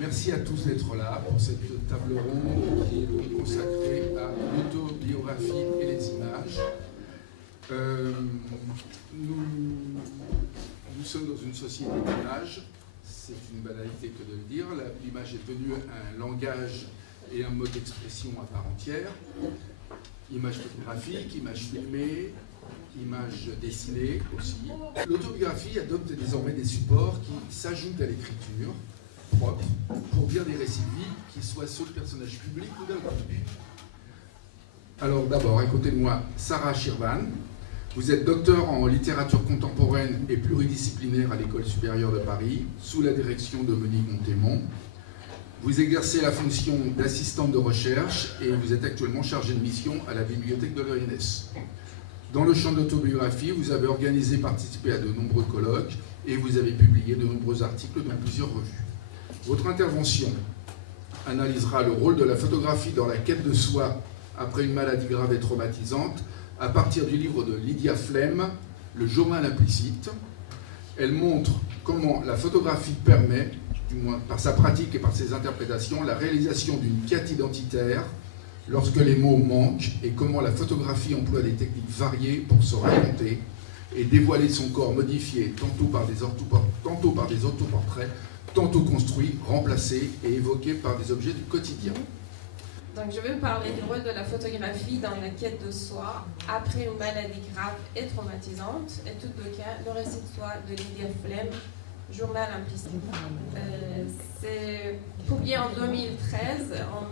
merci à tous d'être là pour cette table ronde qui est donc consacrée à l'autobiographie et les images. Nous sommes dans une société d'images, c'est une banalité que de le dire. L'image est devenue un langage et un mode d'expression à part entière. Images photographiques, images filmées, images dessinées aussi. L'autobiographie adopte désormais des supports qui s'ajoutent à l'écriture propre pour dire des récits de vie qui soient ceux de personnages publics ou d'inconnus. Alors d'abord, à côté de moi, Sarah Shirvan. Vous êtes docteur en littérature contemporaine et pluridisciplinaire à l'École supérieure de Paris, sous la direction de Monique Montémont. Vous exercez la fonction d'assistante de recherche et vous êtes actuellement chargée de mission à la bibliothèque de l'ENS. Dans le champ de l'autobiographie, vous avez organisé et participé à de nombreux colloques et vous avez publié de nombreux articles dans plusieurs revues. Votre intervention analysera le rôle de la photographie dans la quête de soi après une maladie grave et traumatisante à partir du livre de Lydia Flem, Le journal implicite. Elle montre comment la photographie permet, du moins par sa pratique et par ses interprétations, la réalisation d'une quête identitaire lorsque les mots manquent et comment la photographie emploie des techniques variées pour se raconter et dévoiler son corps modifié tantôt par des autoportraits, tantôt construits, remplacés et évoqués par des objets du quotidien. Donc, je vais vous parler du rôle de la photographie dans la quête de soi après une maladie grave et traumatisante, et tout de cas, le récit de soi de Lydia Flem, Journal implicite. C'est publié en 2013 en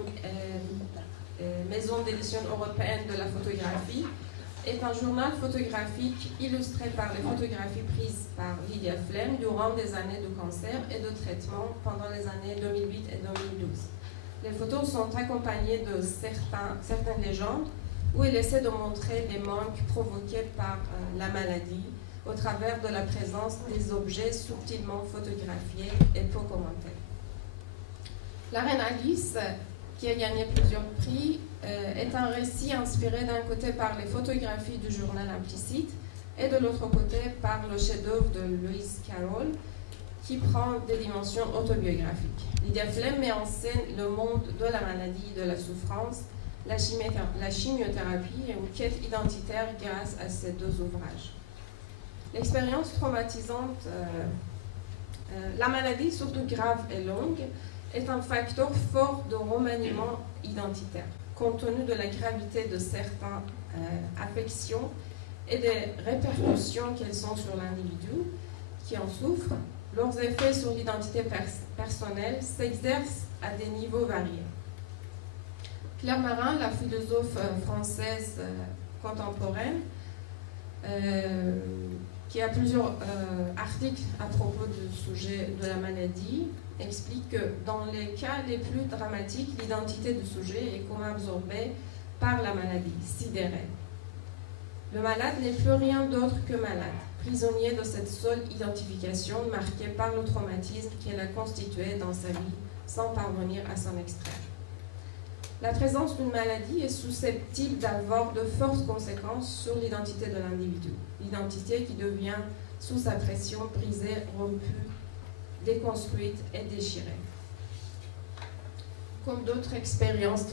Maison d'édition européenne de la photographie, est un journal photographique illustré par les photographies prises par Lydia Flem durant des années de cancer et de traitement pendant les années 2008 et 2012. Les photos sont accompagnées de certaines légendes où il essaie de montrer les manques provoqués par la maladie au travers de la présence des objets subtilement photographiés et peu commentés. La Reine Alice, qui a gagné plusieurs prix, est un récit inspiré d'un côté par les photographies du journal implicite et de l'autre côté par le chef-d'œuvre de Lewis Carroll, qui prend des dimensions autobiographiques. Lydia Flem met en scène le monde de la maladie, de la souffrance, la chimiothérapie et une quête identitaire grâce à ces deux ouvrages. L'expérience traumatisante, la maladie, surtout grave et longue, est un facteur fort de remaniement identitaire, compte tenu de la gravité de certaines affections et des répercussions qu'elles ont sur l'individu qui en souffre. Leurs effets sur l'identité personnelle s'exercent à des niveaux variés. Claire Marin, la philosophe française contemporaine, qui a plusieurs articles à propos du sujet de la maladie, explique que dans les cas les plus dramatiques, l'identité du sujet est comme absorbée par la maladie, sidérée. Le malade n'est plus rien d'autre que malade, prisonnier de cette seule identification marquée par le traumatisme qu'elle a constitué dans sa vie sans parvenir à s'en extraire. La présence d'une maladie est susceptible d'avoir de fortes conséquences sur l'identité de l'individu, l'identité qui devient sous sa pression brisée, rompue, déconstruite et déchirée. Comme d'autres expériences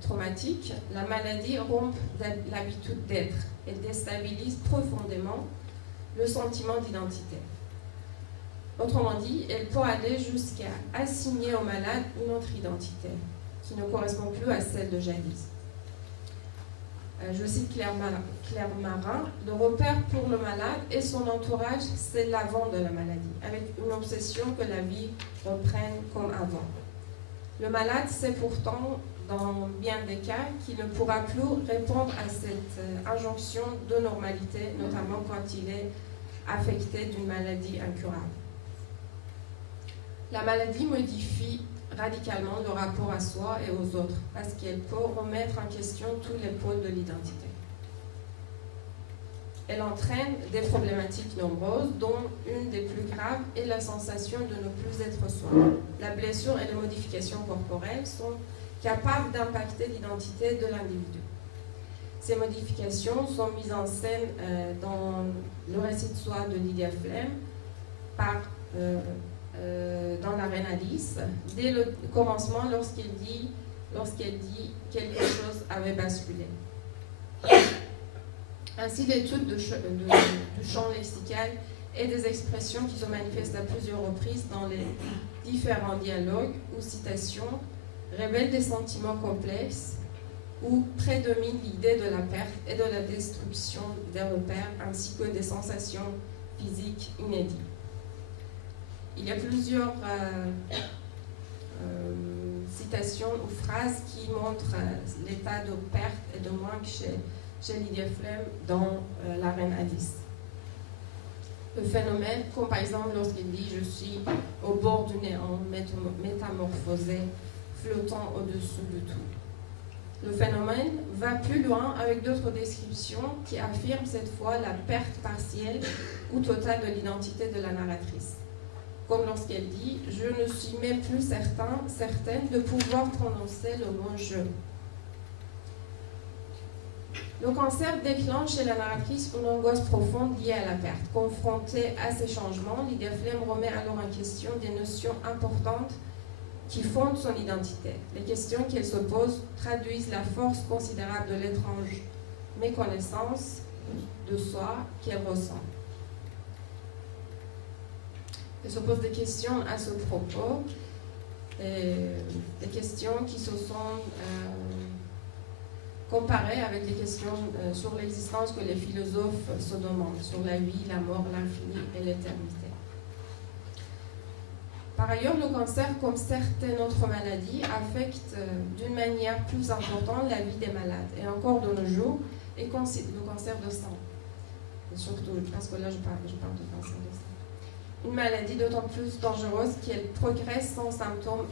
traumatiques, la maladie rompt l'habitude d'être et déstabilise profondément le sentiment d'identité. Autrement dit, elle peut aller jusqu'à assigner au malade une autre identité qui ne correspond plus à celle de jadis. Je cite Claire Marin, le repère pour le malade et son entourage, c'est l'avant de la maladie, avec une obsession que la vie reprenne comme avant. Le malade sait pourtant, dans bien des cas, qu'il ne pourra plus répondre à cette injonction de normalité, notamment quand il est affecté d'une maladie incurable. La maladie modifie radicalement le rapport à soi et aux autres, parce qu'elle peut remettre en question tous les pôles de l'identité. Elle entraîne des problématiques nombreuses, dont une des plus graves est la sensation de ne plus être soi. La blessure et les modifications corporelles sont capables d'impacter l'identité de l'individu. Ces modifications sont mises en scène dans le récit de soi de Lydia Flem par dans la reine Alice, dès le commencement lorsqu'elle dit quelque chose avait basculé. Ainsi, l'étude du champ lexical et des expressions qui se manifestent à plusieurs reprises dans les différents dialogues ou citations révèle des sentiments complexes où prédomine l'idée de la perte et de la destruction des repères ainsi que des sensations physiques inédites. Il y a plusieurs citations ou phrases qui montrent l'état de perte et de manque chez Lydia Flem dans La Reine Alice. Le phénomène, comme par exemple lorsqu'il dit « Je suis au bord du néant, métamorphosé, flottant au-dessous de tout ». Le phénomène va plus loin avec d'autres descriptions qui affirment cette fois la perte partielle ou totale de l'identité de la narratrice. Comme lorsqu'elle dit « Je ne suis même plus certaine de pouvoir prononcer le mot « je ». Le cancer déclenche chez la narratrice une angoisse profonde liée à la perte. Confrontée à ces changements, Lydia Flem remet alors en question des notions importantes qui fondent son identité. Les questions qu'elle se pose traduisent la force considérable de l'étrange méconnaissance de soi qu'elle ressent. Elle se pose des questions à ce propos, des questions qui se sont comparées avec les questions sur l'existence que les philosophes se demandent, sur la vie, la mort, l'infini et l'éternité. Par ailleurs, le cancer, comme certaines autres maladies, affecte d'une manière plus importante la vie des malades. Et encore de nos jours, le cancer de sang. Et surtout, parce que là, je parle de cancer de sang. Une maladie d'autant plus dangereuse qu'elle progresse sans symptômes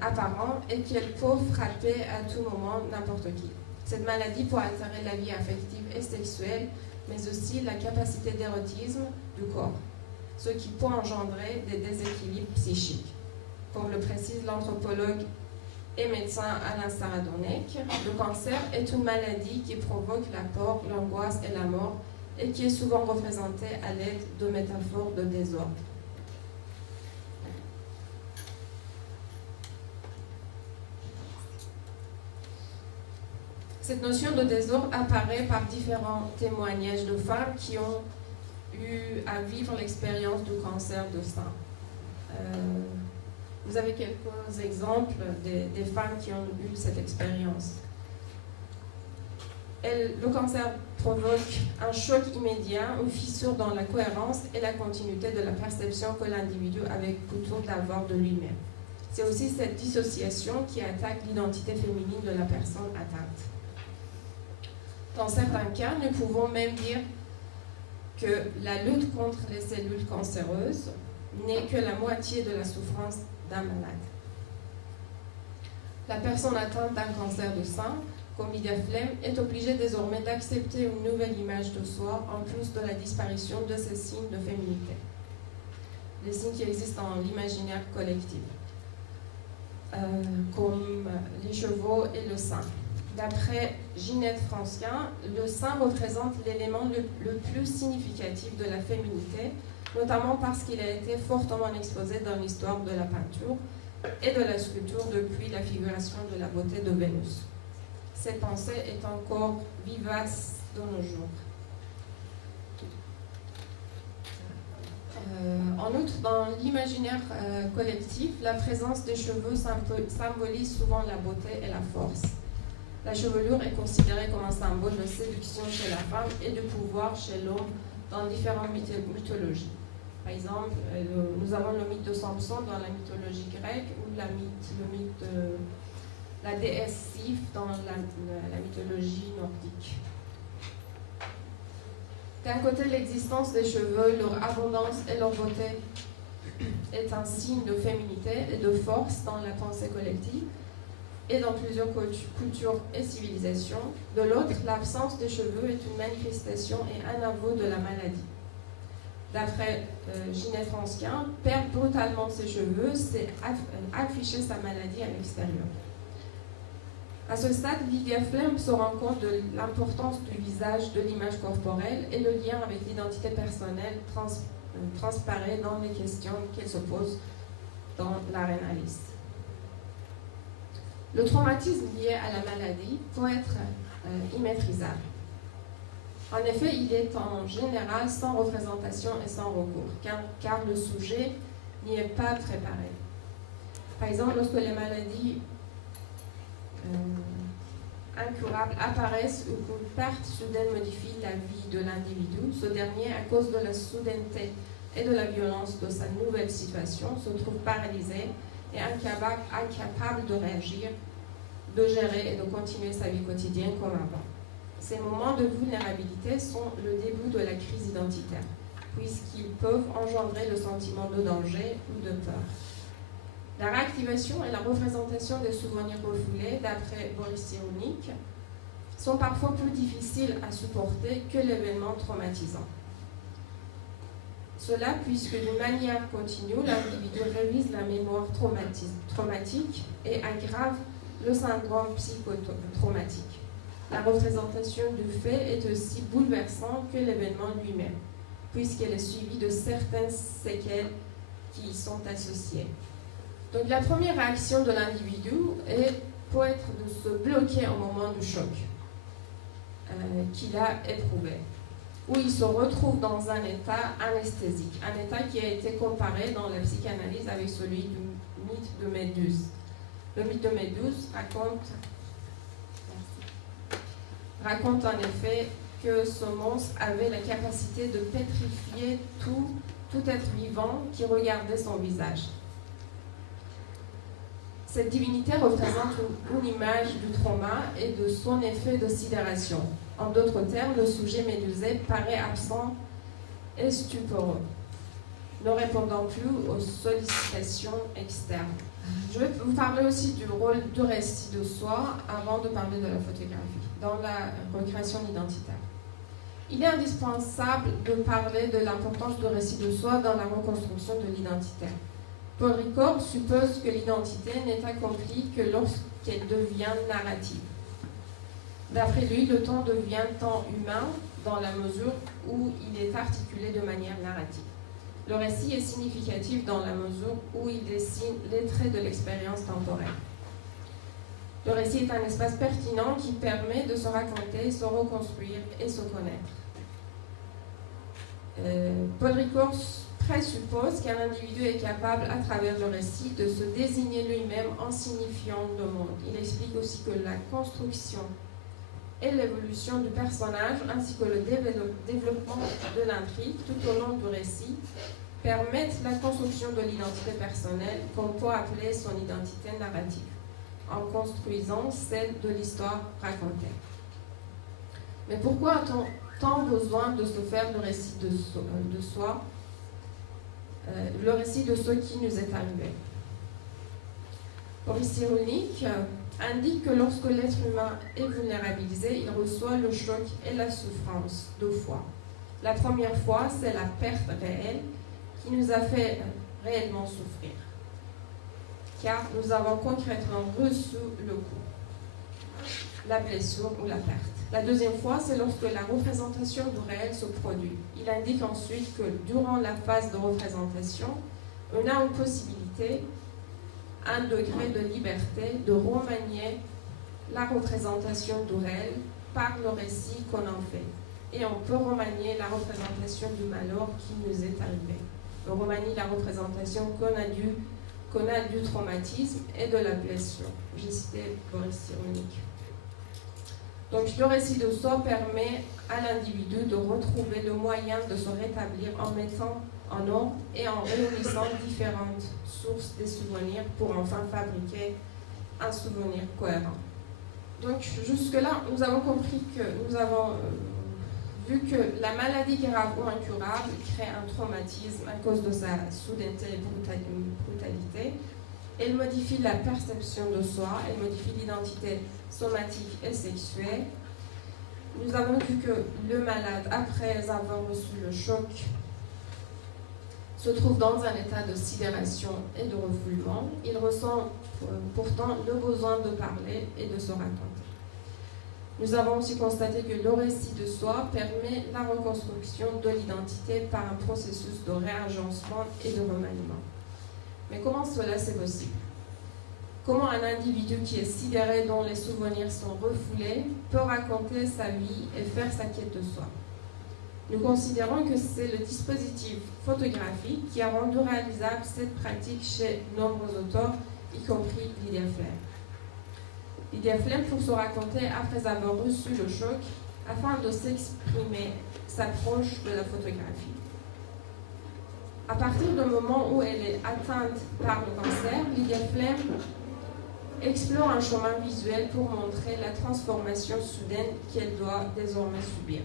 apparents et qu'elle peut frapper à tout moment n'importe qui. Cette maladie peut altérer la vie affective et sexuelle, mais aussi la capacité d'érotisme du corps, ce qui peut engendrer des déséquilibres psychiques. Comme le précise l'anthropologue et médecin Alain Saradonek, le cancer est une maladie qui provoque la peur, l'angoisse et la mort et qui est souvent représentée à l'aide de métaphores de désordre. Cette notion de désordre apparaît par différents témoignages de femmes qui ont eu à vivre l'expérience du cancer de sein. Vous avez quelques exemples des femmes qui ont eu cette expérience. Le cancer provoque un choc immédiat, une fissure dans la cohérence et la continuité de la perception que l'individu avait coutume d'avoir de lui-même. C'est aussi cette dissociation qui attaque l'identité féminine de la personne atteinte. Dans certains cas, nous pouvons même dire que la lutte contre les cellules cancéreuses n'est que la moitié de la souffrance d'un malade. La personne atteinte d'un cancer de sein, comme Lydia Flem, est obligée désormais d'accepter une nouvelle image de soi en plus de la disparition de ces signes de féminité, les signes qui existent dans l'imaginaire collectif, comme les chevaux et le sein. D'après Ginette Fransquin, le sein représente l'élément le plus significatif de la féminité, notamment parce qu'il a été fortement exposé dans l'histoire de la peinture et de la sculpture depuis la figuration de la beauté de Vénus. Cette pensée est encore vivace de nos jours. En outre, dans l'imaginaire collectif, la présence des cheveux symbolise souvent la beauté et la force. La chevelure est considérée comme un symbole de séduction chez la femme et de pouvoir chez l'homme dans différentes mythologies. Par exemple, nous avons le mythe de Samson dans la mythologie grecque ou le mythe de la déesse Sif dans la mythologie nordique. D'un côté, l'existence des cheveux, leur abondance et leur beauté est un signe de féminité et de force dans la pensée collective et dans plusieurs cultures et civilisations. De l'autre, l'absence des cheveux est une manifestation et un aveu de la maladie. D'après Ginette Fransquin, perdre brutalement ses cheveux, c'est afficher sa maladie à l'extérieur. À ce stade, Lydia Flem se rend compte de l'importance du visage, de l'image corporelle et le lien avec l'identité personnelle transparaît dans les questions qu'elle se pose dans l'arène Alice. Le traumatisme lié à la maladie peut être immaîtrisable. En effet, il est en général sans représentation et sans recours, car le sujet n'y est pas préparé. Par exemple, lorsque les maladies incurables apparaissent ou qu'une perte soudaine modifie la vie de l'individu, ce dernier, à cause de la soudaineté et de la violence de sa nouvelle situation, se trouve paralysé et incapable de réagir, de gérer et de continuer sa vie quotidienne comme avant. Ces moments de vulnérabilité sont le début de la crise identitaire, puisqu'ils peuvent engendrer le sentiment de danger ou de peur. La réactivation et la représentation des souvenirs refoulés, d'après Boris Cyrulnik, sont parfois plus difficiles à supporter que l'événement traumatisant. Cela puisque d'une manière continue, l'individu révise la mémoire traumatique et aggrave le syndrome psychotraumatique. La représentation du fait est aussi bouleversante que l'événement lui-même, puisqu'elle est suivie de certaines séquelles qui y sont associées. Donc la première réaction de l'individu peut être de se bloquer au moment du choc qu'il a éprouvé, où il se retrouve dans un état anesthésique, un état qui a été comparé dans la psychanalyse avec celui du mythe de Méduse. Le mythe de Méduse raconte en effet que ce monstre avait la capacité de pétrifier tout être vivant qui regardait son visage. Cette divinité représente une image du trauma et de son effet de sidération. En d'autres termes, le sujet médusé paraît absent et stuporeux, ne répondant plus aux sollicitations externes. Je vais vous parler aussi du rôle du récit de soi avant de parler de la photographie, dans la recréation identitaire. Il est indispensable de parler de l'importance du récit de soi dans la reconstruction de l'identitaire. Paul Ricoeur suppose que l'identité n'est accomplie que lorsqu'elle devient narrative. D'après lui, le temps devient temps humain dans la mesure où il est articulé de manière narrative. Le récit est significatif dans la mesure où il dessine les traits de l'expérience temporelle. Le récit est un espace pertinent qui permet de se raconter, se reconstruire et se connaître. Paul Ricoeur présuppose qu'un individu est capable, à travers le récit, de se désigner lui-même en signifiant le monde. Il explique aussi que la construction et l'évolution du personnage, ainsi que le développement de l'intrigue tout au long du récit, permettent la construction de l'identité personnelle qu'on peut appeler son identité narrative, en construisant celle de l'histoire racontée. Mais pourquoi a-t-on tant besoin de se faire le récit de soi, le récit de ce qui nous est arrivé? Boris Cyrulnik indique que lorsque l'être humain est vulnérabilisé, il reçoit le choc et la souffrance deux fois. La première fois, c'est la perte réelle qui nous a fait réellement souffrir, car nous avons concrètement reçu le coup, la blessure ou la perte. La deuxième fois, c'est lorsque la représentation du réel se produit. Il indique ensuite que durant la phase de représentation, on a une possibilité, un degré de liberté de remanier la représentation du réel par le récit qu'on en fait. Et on peut remanier la représentation du malheur qui nous est arrivé. On remanie la représentation qu'on a du traumatisme et de la blessure. J'ai cité Boris Cyrulnik. Donc le récit de soi permet à l'individu de retrouver le moyen de se rétablir en mettant en ordre et en réunissant différentes sources des souvenirs pour enfin fabriquer un souvenir cohérent. Donc jusque-là, nous avons compris que nous avons vu que la maladie grave ou incurable crée un traumatisme à cause de sa soudaineté et brutalité. Elle modifie la perception de soi, elle modifie l'identité somatique et sexuelle. Nous avons vu que le malade, après avoir reçu le choc, se trouve dans un état de sidération et de refoulement. Il ressent pourtant le besoin de parler et de se raconter. Nous avons aussi constaté que le récit de soi permet la reconstruction de l'identité par un processus de réagencement et de remaniement. Mais comment cela c'est possible? Comment un individu qui est sidéré, dont les souvenirs sont refoulés, peut raconter sa vie et faire sa quête de soi? Nous considérons que c'est le dispositif photographique qui a rendu réalisable cette pratique chez nombreux auteurs, y compris Lydia Flem. Lydia Flem, pour se raconter après avoir reçu le choc, afin de s'exprimer, s'approche de la photographie. À partir du moment où elle est atteinte par le cancer, Lydia Flem explore un chemin visuel pour montrer la transformation soudaine qu'elle doit désormais subir.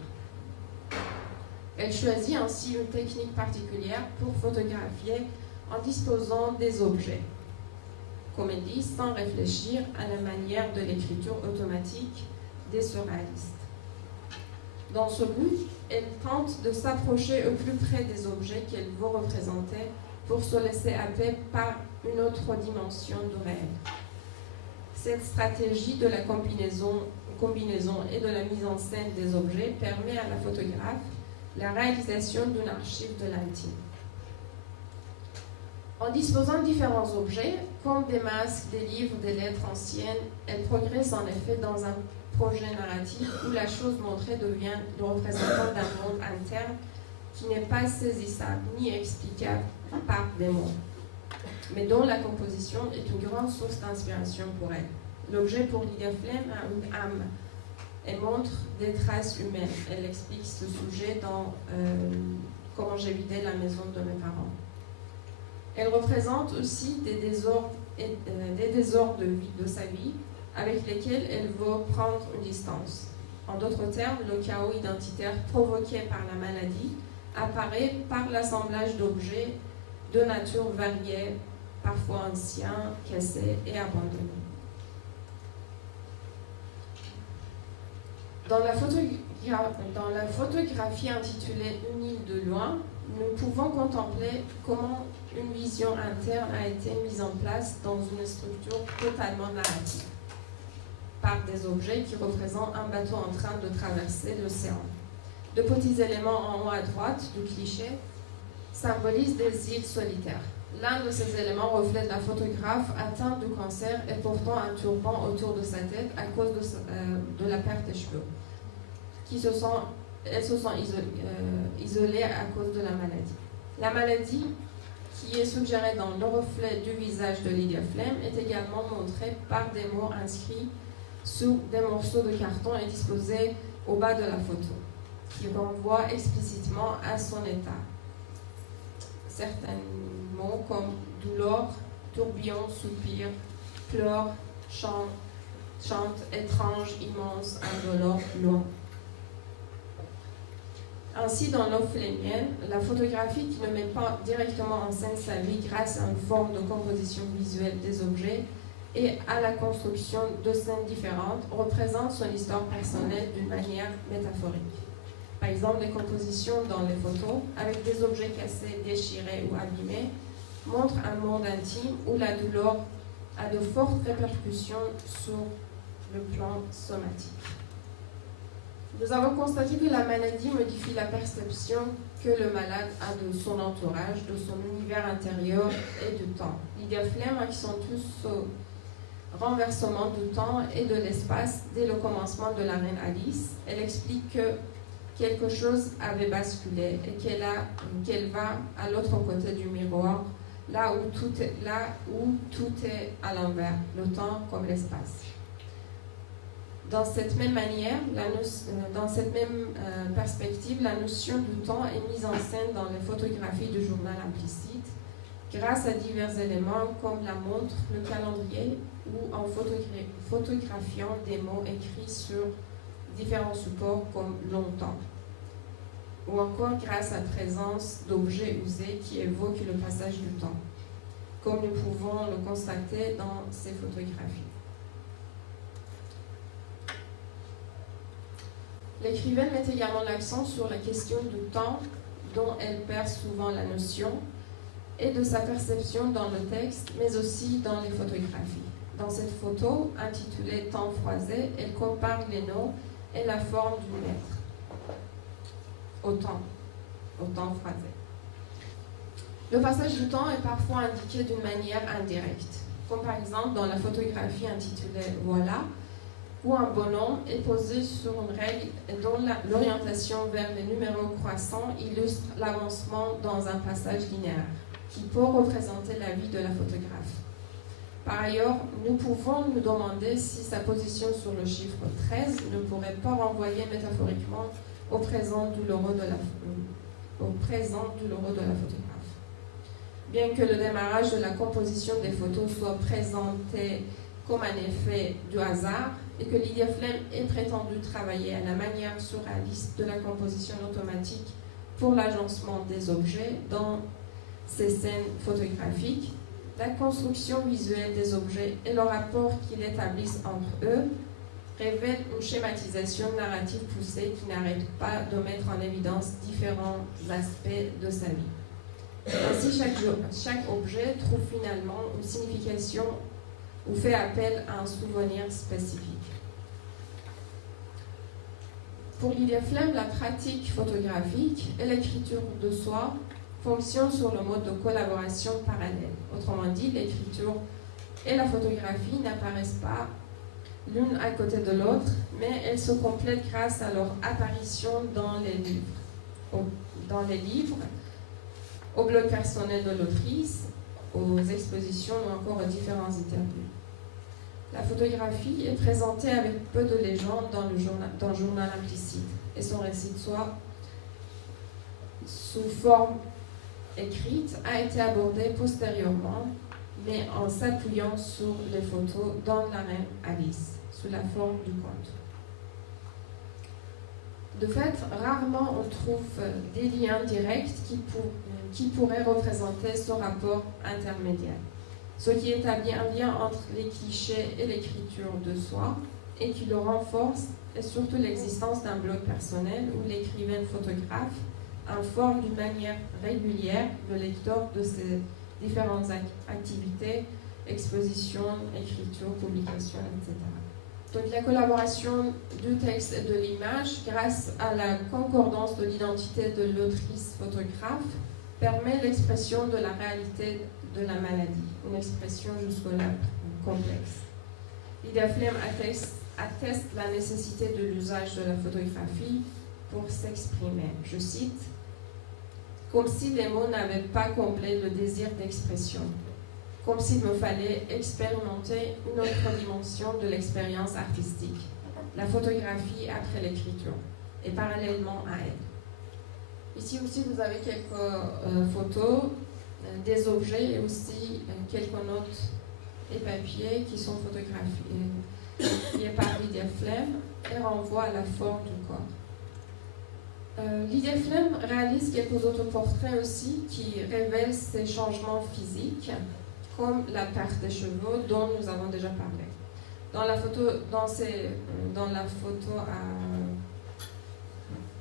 Elle choisit ainsi une technique particulière pour photographier en disposant des objets, comme elle dit, sans réfléchir à la manière de l'écriture automatique des surréalistes. Dans ce but, elle tente de s'approcher au plus près des objets qu'elle veut représenter pour se laisser happer par une autre dimension du réel. Cette stratégie de la combinaison et de la mise en scène des objets permet à la photographe la réalisation d'une archive de l'intime. En disposant de différents objets, comme des masques, des livres, des lettres anciennes, elle progresse en effet dans un projet narratif où la chose montrée devient le représentant d'un monde interne qui n'est pas saisissable ni explicable par des mots, mais dont la composition est une grande source d'inspiration pour elle. L'objet pour Lydia Flem a une âme et montre des traces humaines. Elle explique ce sujet dans Comment j'ai vidé la maison de mes parents. Elle représente aussi des désordres de vie, de sa vie, avec lesquels elle veut prendre une distance. En d'autres termes, le chaos identitaire provoqué par la maladie apparaît par l'assemblage d'objets de nature variée, parfois anciens, cassés et abandonnés. Dans la photographie intitulée « Une île de loin », nous pouvons contempler comment une vision interne a été mise en place dans une structure totalement narrative, par des objets qui représentent un bateau en train de traverser l'océan. De petits éléments en haut à droite du cliché symbolisent des îles solitaires. L'un de ces éléments reflète la photographe atteinte du cancer et portant un turban autour de sa tête à cause de la perte des cheveux. Elles se sont isolées à cause de la maladie. La maladie, qui est suggérée dans le reflet du visage de Lydia Flem, est également montrée par des mots inscrits sous des morceaux de carton et disposés au bas de la photo, qui renvoient explicitement à son état. Certains mots comme douleur, tourbillon, soupir, pleure, chante, étrange, immense, indolore, loin. Ainsi, dans l'œuvre flémienne, la photographie qui ne met pas directement en scène sa vie grâce à une forme de composition visuelle des objets et à la construction de scènes différentes, représente son histoire personnelle d'une manière métaphorique. Par exemple, les compositions dans les photos, avec des objets cassés, déchirés ou abîmés, montrent un monde intime où la douleur a de fortes répercussions sur le plan somatique. Nous avons constaté que la maladie modifie la perception que le malade a de son entourage, de son univers intérieur et du temps. Lydia Flem accentue ce renversement du temps et de l'espace dès le commencement de la reine Alice. Elle explique que quelque chose avait basculé et qu'elle va à l'autre côté du miroir, là où tout est à l'envers, le temps comme l'espace. Dans cette même manière, dans cette même perspective, la notion du temps est mise en scène dans les photographies du journal implicite, grâce à divers éléments comme la montre, le calendrier, ou en photographiant des mots écrits sur différents supports comme longtemps, ou encore grâce à la présence d'objets usés qui évoquent le passage du temps, comme nous pouvons le constater dans ces photographies. L'écrivaine met également l'accent sur la question du temps dont elle perd souvent la notion et de sa perception dans le texte, mais aussi dans les photographies. Dans cette photo, intitulée « Temps froissé », elle compare les noms et la forme du maître. Autant phrasé. Le passage du temps est parfois indiqué d'une manière indirecte, comme par exemple dans la photographie intitulée « Voilà », où un bonhomme est posé sur une règle et dont l'orientation vers les numéros croissants illustre l'avancement dans un passage linéaire, qui peut représenter la vie de la photographe. Par ailleurs, nous pouvons nous demander si sa position sur le chiffre 13 ne pourrait pas renvoyer métaphoriquement au présent douloureux de la photographe. Bien que le démarrage de la composition des photos soit présenté comme un effet du hasard et que Lydia Flem ait prétendu travailler à la manière surréaliste de la composition automatique pour l'agencement des objets dans ces scènes photographiques, la construction visuelle des objets et le rapport qu'ils établissent entre eux révèle une schématisation narrative poussée qui n'arrête pas de mettre en évidence différents aspects de sa vie. Ainsi, chaque objet trouve finalement une signification ou fait appel à un souvenir spécifique. Pour Lydia Flem, la pratique photographique et l'écriture de soi fonctionnent sur le mode de collaboration parallèle. Autrement dit, l'écriture et la photographie n'apparaissent pas l'une à côté de l'autre, mais elles se complètent grâce à leur apparition dans les livres, au blog personnel de l'autrice, aux expositions ou encore aux différents interviews. La photographie est présentée avec peu de légendes dans le journal implicite, et son récit de soi, sous forme écrite, a été abordé postérieurement, mais en s'appuyant sur les photos dans la reine Alice, sous la forme du conte. De fait, rarement on trouve des liens directs qui pourraient représenter ce rapport intermédiaire, ce qui établit un lien entre les clichés et l'écriture de soi, et qui le renforce, et surtout l'existence d'un blog personnel où l'écrivaine photographe informe d'une manière régulière le lecteur de ses différentes activités, expositions, écriture, publications, etc. Donc la collaboration du texte et de l'image, grâce à la concordance de l'identité de l'autrice photographe, permet l'expression de la réalité de la maladie, une expression jusque-là complexe. Lydia Flem atteste la nécessité de l'usage de la photographie pour s'exprimer. Je cite, « Comme si les mots n'avaient pas comblé le désir d'expression, comme s'il me fallait expérimenter une autre dimension de l'expérience artistique, la photographie après l'écriture, et parallèlement à elle. » Ici aussi, vous avez quelques photos des objets et aussi quelques notes et papiers qui sont photographiés par Lydia Flem et renvoient à la forme du corps. Lydia Flem réalise quelques autres portraits aussi qui révèlent ces changements physiques, comme la perte des cheveux dont nous avons déjà parlé. Dans la photo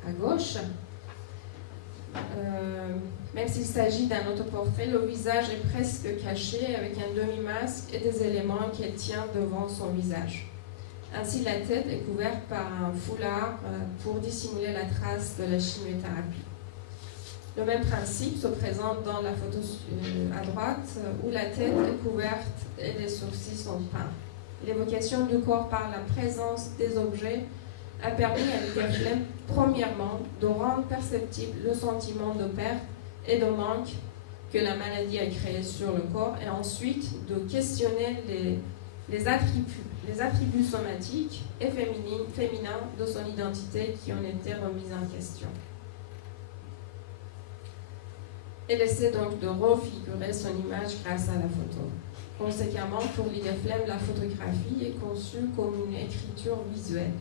à gauche, même s'il s'agit d'un autoportrait, le visage est presque caché avec un demi-masque et des éléments qu'elle tient devant son visage. Ainsi, la tête est couverte par un foulard pour dissimuler la trace de la chimiothérapie. Le même principe se présente dans la photo à droite, où la tête est couverte et les sourcils sont peints. L'évocation du corps par la présence des objets a permis à Lydia Flem, premièrement, de rendre perceptible le sentiment de perte et de manque que la maladie a créé sur le corps, et ensuite de questionner les attributs somatiques et féminins de son identité qui ont été remis en question. Elle essaie donc de refigurer son image grâce à la photo. Conséquemment, pour Lydia Flem, la photographie est conçue comme une écriture visuelle.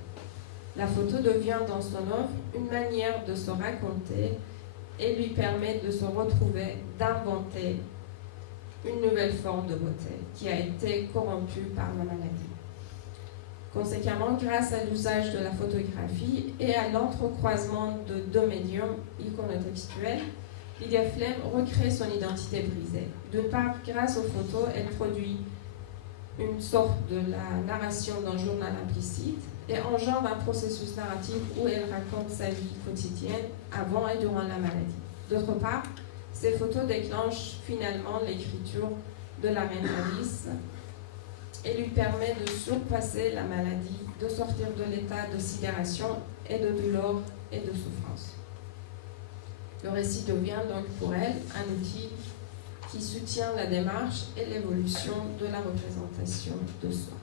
La photo devient dans son œuvre une manière de se raconter et lui permet de se retrouver, d'inventer une nouvelle forme de beauté qui a été corrompue par la maladie. Conséquemment, grâce à l'usage de la photographie et à l'entrecroisement de deux médiums iconotextuels, Lydia Flem recrée son identité brisée. D'une part, grâce aux photos, elle produit une sorte de la narration d'un journal implicite, et engendre un processus narratif où elle raconte sa vie quotidienne avant et durant la maladie. D'autre part, ces photos déclenchent finalement l'écriture de la reine Alice et lui permet de surpasser la maladie, de sortir de l'état de sidération et de douleur et de souffrance. Le récit devient donc pour elle un outil qui soutient la démarche et l'évolution de la représentation de soi.